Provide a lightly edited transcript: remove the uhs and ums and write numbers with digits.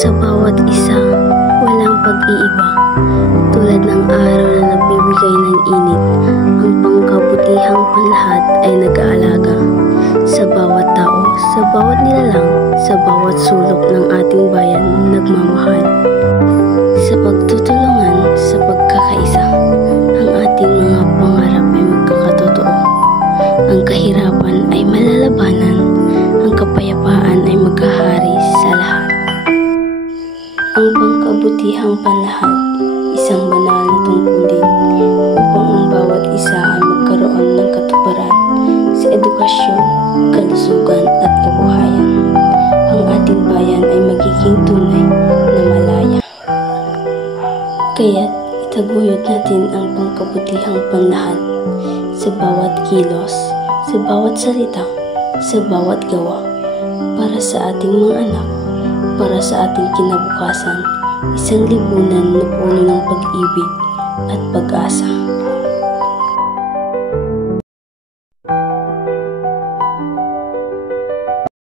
Sa bawat isa, walang pag-iiba. Tulad ng araw na nagbibigay ng init, ang pangkabutihang panlahat ay nag-aalaga. Sa bawat tao, sa bawat nilalang, sa bawat sulok ng ating bayan nagmamahal. Sa pagtutulungan, sa pagkakaisa, ang ating mga pangarap ay magkakatotoo. Ang kahirapan ay malalabanan, ang kapayapaan ay maghahari sa lahat. Ang pangkabutihang panlahat, isang banal na tungkulin upang ang bawat isa ay magkaroon ng katuparan sa edukasyon, kalusugan at kabuhayan. Ang ating bayan ay magiging tunay na malaya. Kaya't itaguyod natin ang pangkabutihang panlahat sa bawat kilos, sa bawat salita, sa bawat gawa, para sa ating mga anak, para sa ating kinabukasan, isang lipunan na puno ng pag-ibig at pag-asa.